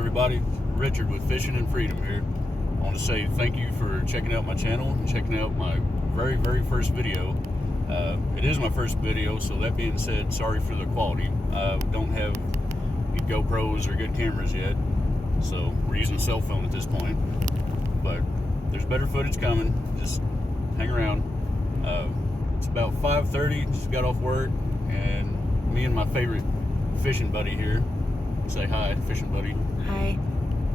everybody, Richard with Fishing and Freedom here. I want to say thank you for checking out my channel and checking out my very first video. It is my first video, so that being said, sorry for the quality. I don't have any GoPros or good cameras yet, so we're using a cell phone at this point. But there's better footage coming, just hang around. It's about 5:30, just got off work, and me and my favorite fishing buddy here, say hi, fishing buddy. Hi.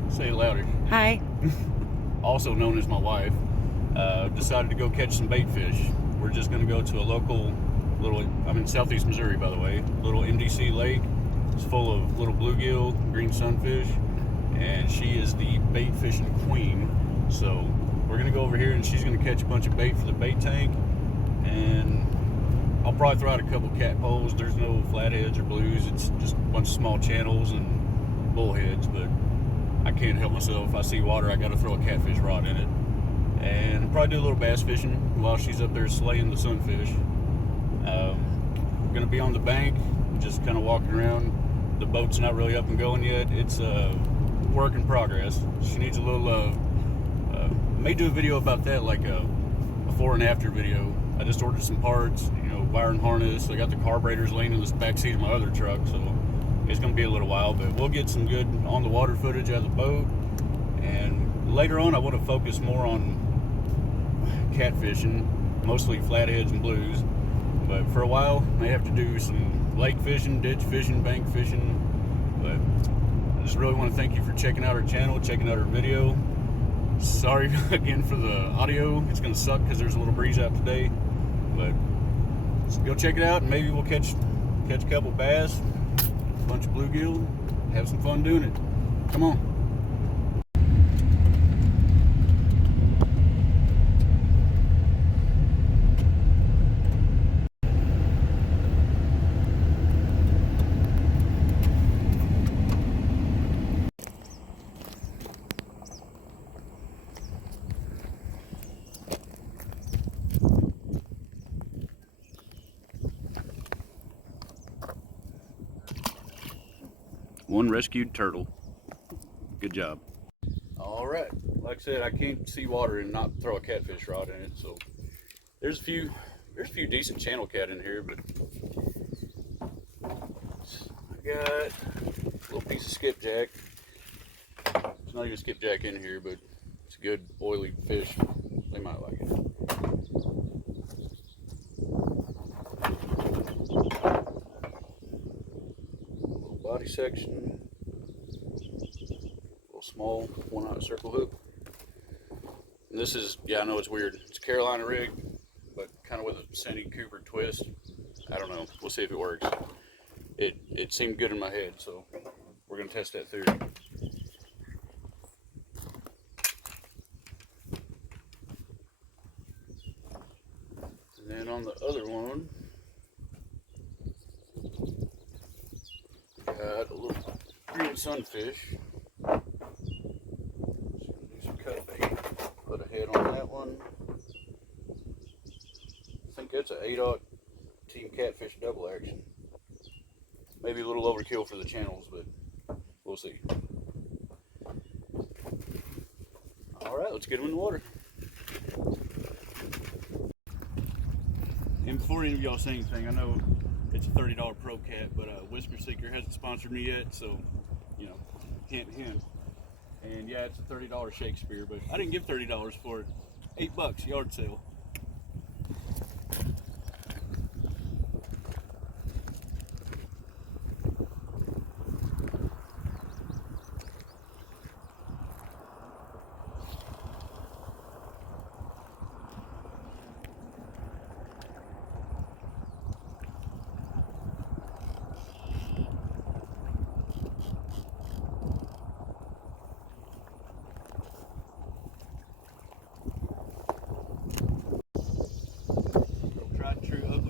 Say it louder. Hi. Also known as my wife, decided to go catch some bait fish. We're just going to go to a local I'm in southeast Missouri, by the way, little MDC lake. It's full of little bluegill, green sunfish, and she is the bait fishing queen. So we're going to go over here and she's going to catch a bunch of bait for the bait tank, and I'll probably throw out a couple cat poles. There's no flatheads or blues. It's just a bunch of small channels and bullheads, but I can't help myself. If I see water, I got to throw a catfish rod in it. And probably do a little bass fishing while she's up there slaying the sunfish. Gonna be on the bank, just kind of walking around. The boat's not really up and going yet. It's a work in progress. She needs a little love. May do a video about that, like a before and after video. I just ordered some parts, wire and harness. I got the carburetors laying in this back seat of my other truck, so it's gonna be a little while, but we'll get some good on the water footage out of the boat. And later on, I want to focus more on catfishing, mostly flatheads and blues. But for a while, I have to do some lake fishing, ditch fishing, bank fishing. But I just really want to thank you for checking out our channel, checking out our video. Sorry again for the audio. It's gonna suck because there's a little breeze out today. But go check it out, and maybe we'll catch a couple bass, a bunch of bluegill, have some fun doing it. Come on. One rescued turtle. Good job. All right. Like I said, I can't see water and not throw a catfish rod in it. So there's a few decent channel cat in here, but I got a little piece of skipjack. It's not even skipjack in here, but it's a good oily fish. They might like it. Body section, little small 1/0 circle hook. And this is, I know it's weird. It's a Carolina rig, but kind of with a Sandy Cooper twist. I don't know. We'll see if it works. It seemed good in my head, so we're gonna test that theory. And then on the other one, got a little green sunfish. Do some cut bait. Put a head on that one. I think that's an 8/0 Team Catfish double action. Maybe a little overkill for the channels, but we'll see. All right, let's get them in the water. And before any of y'all say anything, I know it's a $30 Pro Cat, but Whisker Seeker hasn't sponsored me yet, so, hint, hint. And yeah, it's a $30 Shakespeare, but I didn't give $30 for it. $8 yard sale.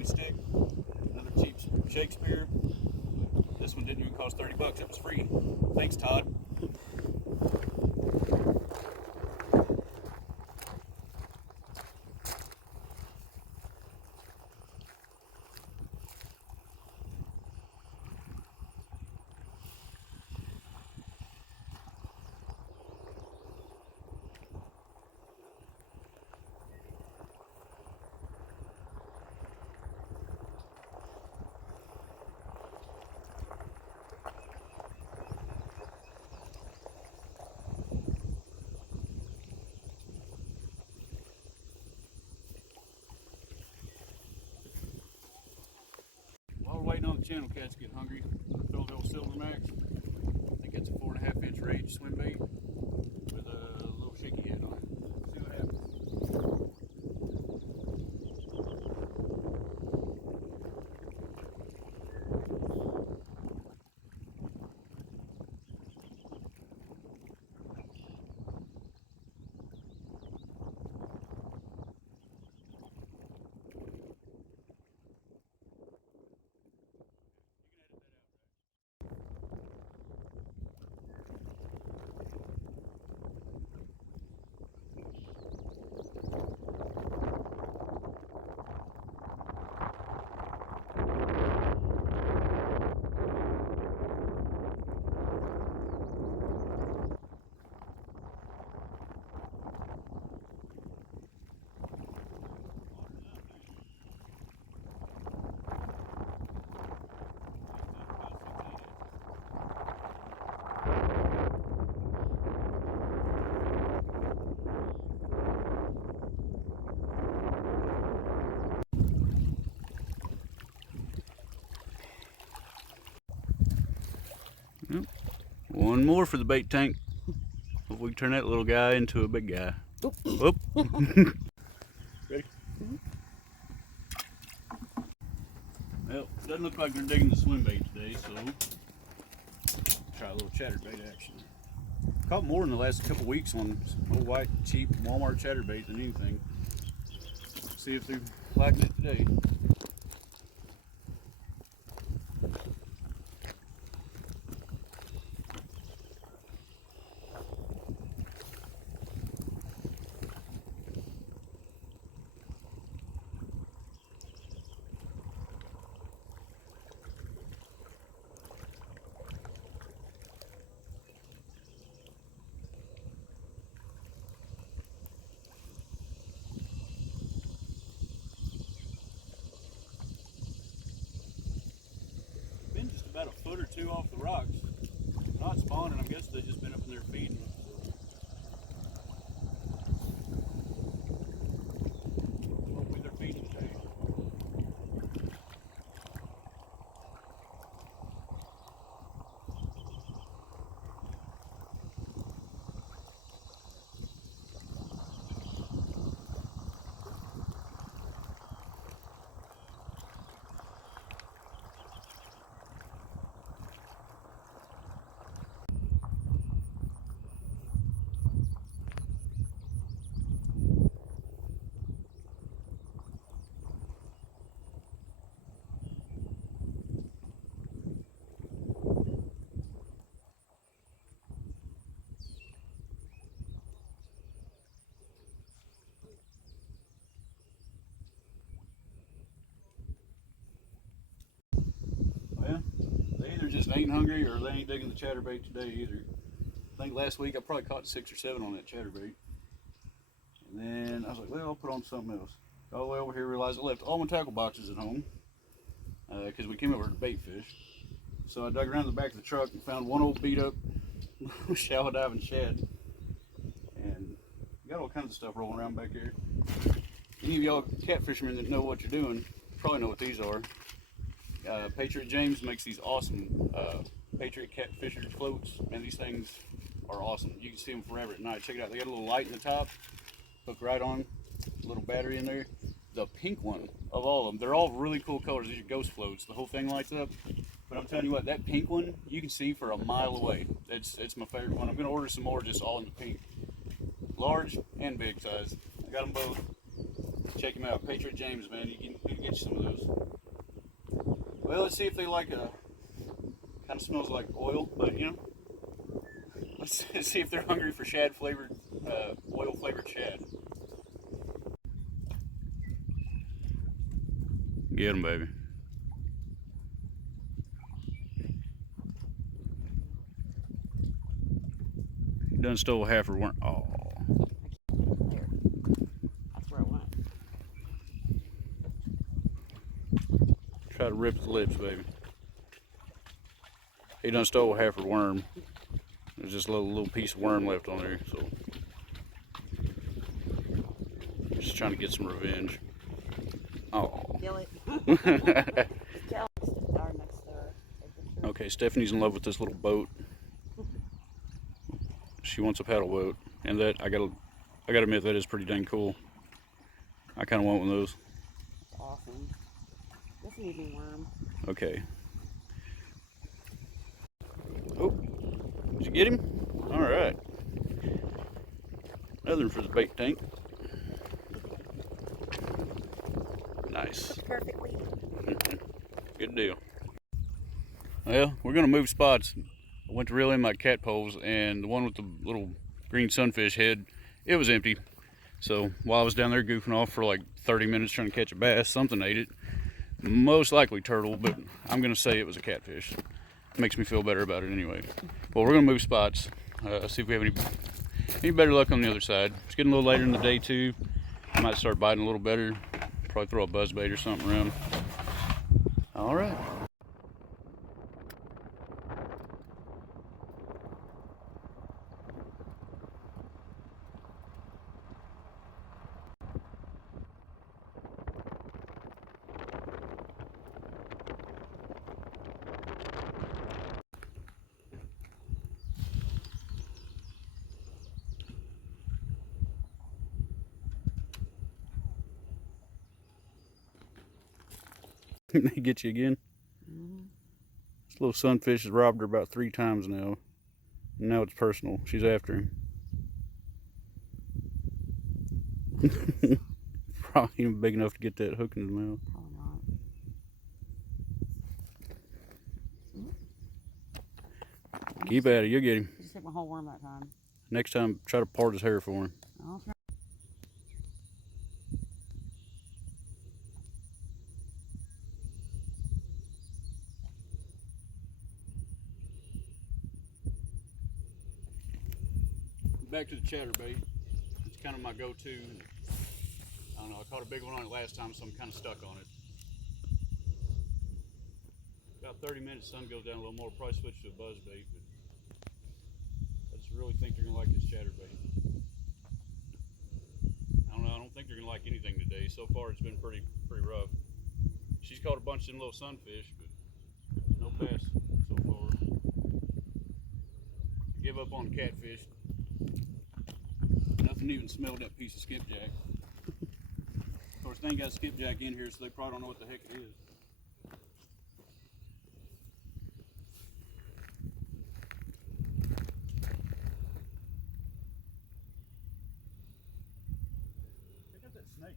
Stick, another cheap Shakespeare. This one didn't even cost $30, it was free. Thanks, Todd. channel cats get hungry, throw the old Silver Max. I think it's a 4.5-inch rage swim bait with a little shaky head on it. See what happens. One more for the bait tank. Hope we can turn that little guy into a big guy. Oop. Oop. Ready? Well, it doesn't look like they're digging the swim bait today, so try a little chatterbait action. Caught more in the last couple weeks on old white cheap Walmart chatterbait than anything. See if they're liking it today. Been just about a foot or two off the rocks. Not spawning, I guess they've just been up in there feeding. Hopefully they're feeding today. Well, they either just ain't hungry or they ain't digging the chatterbait today either. I think last week I probably caught 6 or 7 on that chatterbait. And then I was like, well, I'll put on something else. All the way over here, realized I left all my tackle boxes at home because we came over to bait fish. So I dug around the back of the truck and found one old beat up shallow diving shad. And got all kinds of stuff rolling around back here. Any of y'all catfishermen that know what you're doing probably know what these are. Patriot James makes these awesome Patriot Catfisher floats, and these things are awesome. You can see them forever at night. Check it out. They got a little light in the top, hook right on, a little battery in there. The pink one of all of them, they're all really cool colors. These are ghost floats. The whole thing lights up. But I'm telling you what, that pink one you can see for a mile away. It's my favorite one. I'm gonna order some more just all in the pink, large and big size. I got them both. Check them out, Patriot James, man. You can get you some of those. Well, let's see if they like a, kind of smells like oil, but you know, let's see if they're hungry for shad flavored, oil flavored shad. Get them, baby. You done stole half her worm. Oh. There. That's where I went. Try to rip the lips, baby. He done stole half her worm. There's just a little piece of worm left on there, so just trying to get some revenge. Oh. Kill it. Kill it. Our next Okay, Stephanie's in love with this little boat. She wants a paddle boat, and that I gotta admit that is pretty dang cool. I kind of want one of those. That's awesome. That's an evening worm. Okay. Oh, did you get him? All right. Another one for the bait tank. Nice. Perfectly. Good deal. Well, we're gonna move spots. I went to reel in my cat poles, and the one with the little green sunfish head, it was empty. So while I was down there goofing off for like 30 minutes trying to catch a bass, something ate it. Most likely turtle, but I'm gonna say it was a catfish. Makes me feel better about it anyway. Well, we're gonna move spots. See if we have any better luck on the other side. It's getting a little later in the day too. I might start biting a little better. Probably throw a buzz bait or something around. All right. They get you again. This little sunfish has robbed her about 3 times now. And now it's personal. She's after him. Probably even big enough to get that hook in his mouth. Probably not. Keep at it. You'll get him. Just hit my whole worm that time. Next time, try to part his hair for him. I'll try. Back to the chatterbait. It's kind of my go-to. I don't know, I caught a big one on it last time, so I'm kind of stuck on it. About 30 minutes, sun goes down a little more, probably switch to a buzz bait, but I just really think they're gonna like this chatterbait. I don't know, I don't think they're gonna like anything today. So far it's been pretty rough. She's caught a bunch of them little sunfish, but no bass so far. Give up on catfish. Nothing even smelled that piece of skipjack. Of course, they ain't got skipjack in here, so they probably don't know what the heck it is. Check out that snake,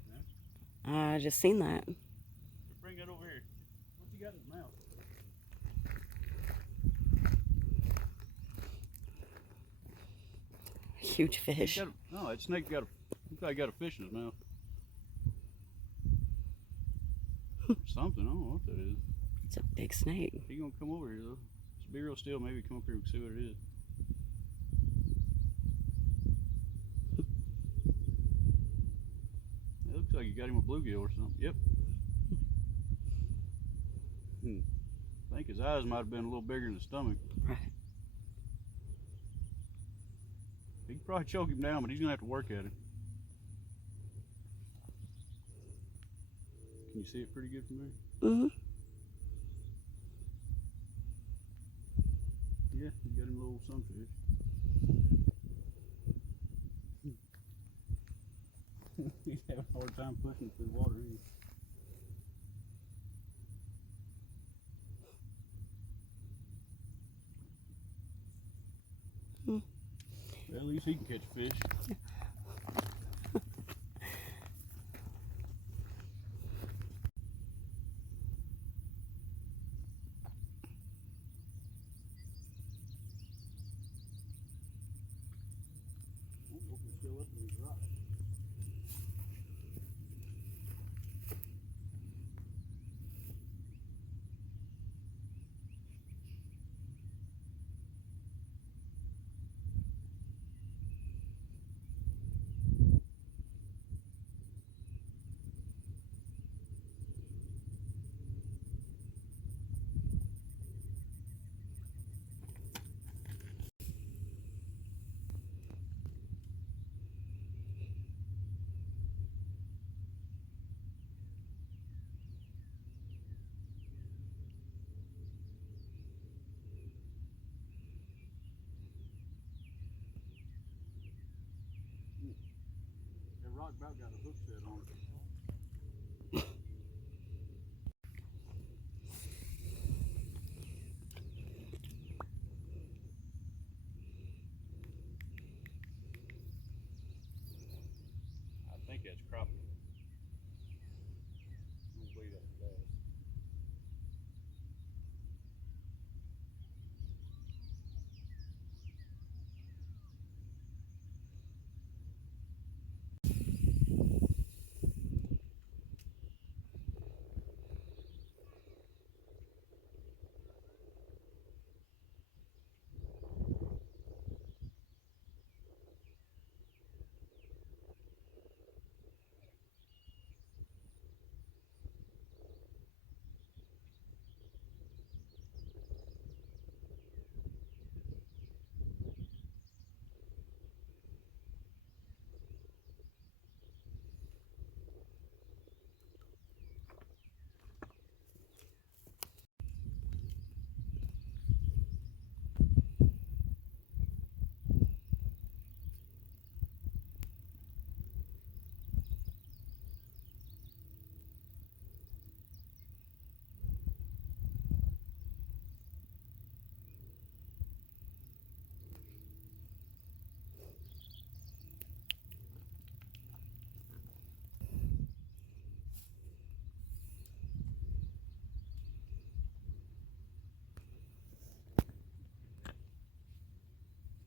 man. I just seen that. Bring that over here. What's he got in his mouth? Huge fish. No, that snake got a fish in his mouth. Something, I don't know what that is. It's a big snake. He gonna come over here though. Just be real still, maybe come up here and see what it is. It looks like you got him a bluegill or something. Yep. I think his eyes might have been a little bigger than his stomach. Right. He can probably choke him down, but he's gonna have to work at it. Can you see it pretty good from there? Mm-hmm. Yeah, you got him a little sunfish. He's having a hard time pushing through the water. Well, at least he can catch fish. Still up in these rocks. rock about got a hook set on it. I think that's crappie. I don't believe that's bass.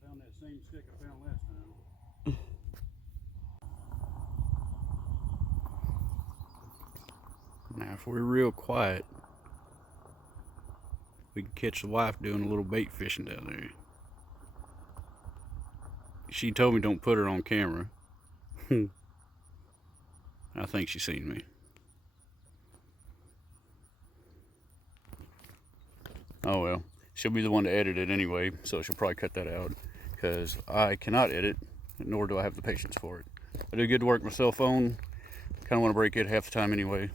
Found that same stick I found last time. Now, if we're real quiet, we can catch the wife doing a little bait fishing down there. She told me don't put her on camera. I think she's seen me. Oh well, she'll be the one to edit it anyway, so she'll probably cut that out because I cannot edit, nor do I have the patience for it. I do good work with my cell phone. Kind of want to break it half the time anyway.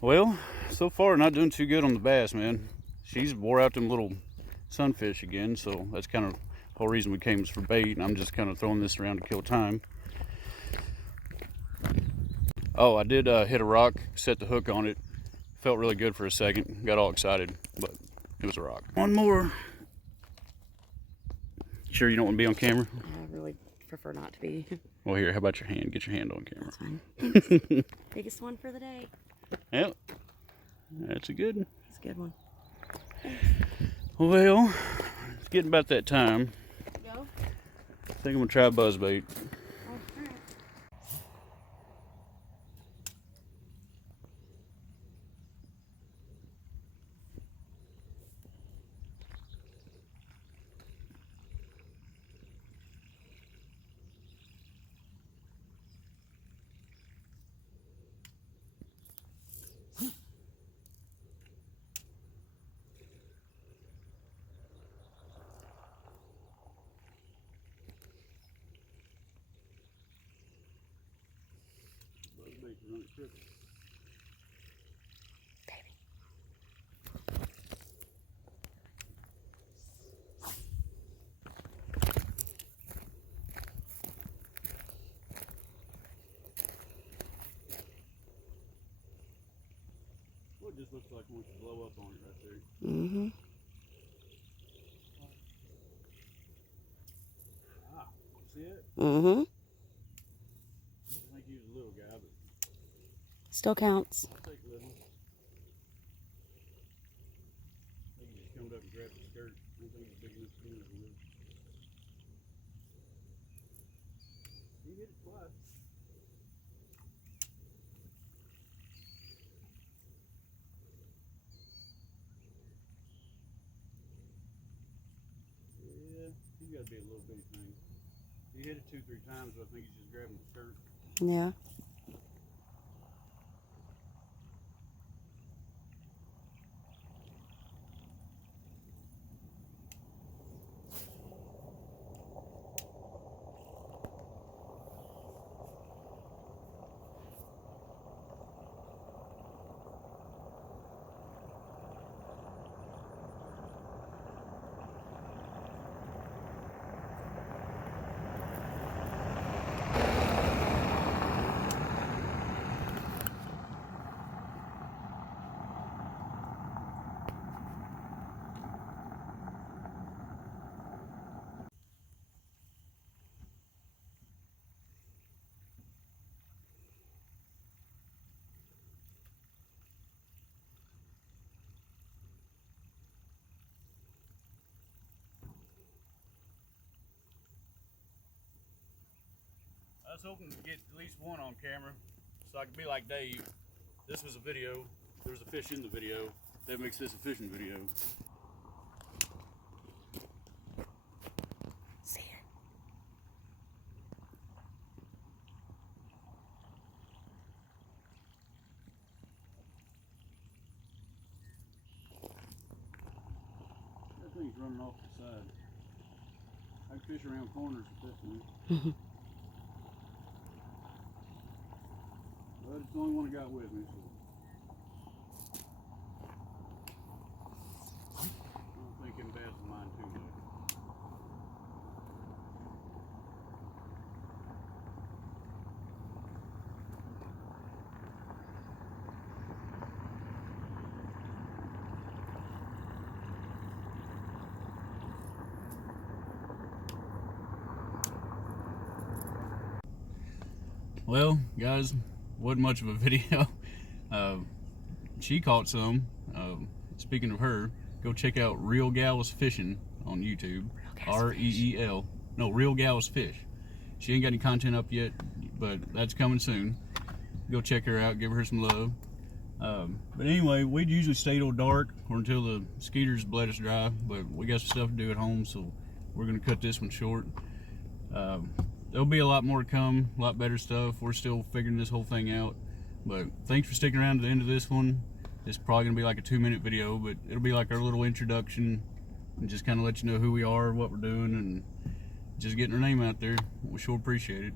Well, so far not doing too good on the bass, man. She's wore out them little sunfish again, so that's kind of the whole reason we came was for bait, and I'm just kind of throwing this around to kill time. Oh, I did hit a rock, set the hook on it. Felt really good for a second. Got all excited, but it was a rock. One more. Sure you don't want to be on camera? I really prefer not to be. Well, here, how about your hand? Get your hand on camera. That's fine. Biggest one for the day. Yep. That's a good one. It's a good one. Well, it's getting about that time. Go. I think I'm going to try buzzbait. Oh, all right. Buzzbait's running triple. Well, it just looks like one should blow up on it right there. Mm-hmm. Ah, see it? Mm-hmm. I think he was a little guy, but Still counts. I'll take a little. I think he just come up and grabbed the skirt. I don't think he's big enough to do it with. He hit it twice. Yeah, he's got to be a little bitty thing. He hit it 2-3 times, but I think he's just grabbing the skirt. Yeah. was hoping to get at least one on camera so I could be like Dave. This was a video. There was a fish in the video. That makes this a fishing video. See it. That thing's running off the side. I can fish around corners with this one. But it's the only one I got with me, so. I don't think him bass will mind too much. Well, guys, wasn't much of a video. She caught some. Speaking of her, go check out Real Gals Fishing on YouTube. R-E-E-L. No, Real Gals Fish. She ain't got any content up yet, but that's coming soon. Go check her out, give her some love. But anyway, we'd usually stay till dark or until the skeeters bled us dry, but we got some stuff to do at home, so we're gonna cut this one short. There'll be a lot more to come, a lot better stuff. We're still figuring this whole thing out. But thanks for sticking around to the end of this one. It's probably gonna be like a 2-minute video, but it'll be like our little introduction and just kind of let you know who we are, what we're doing, and just getting our name out there. We sure appreciate it.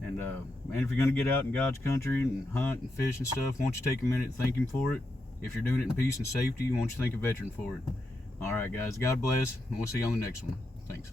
And man, if you're gonna get out in God's country and hunt and fish and stuff, won't you take a minute and thank Him for it? If you're doing it in peace and safety, won't you thank a veteran for it? All right, guys, God bless, and we'll see you on the next one. Thanks.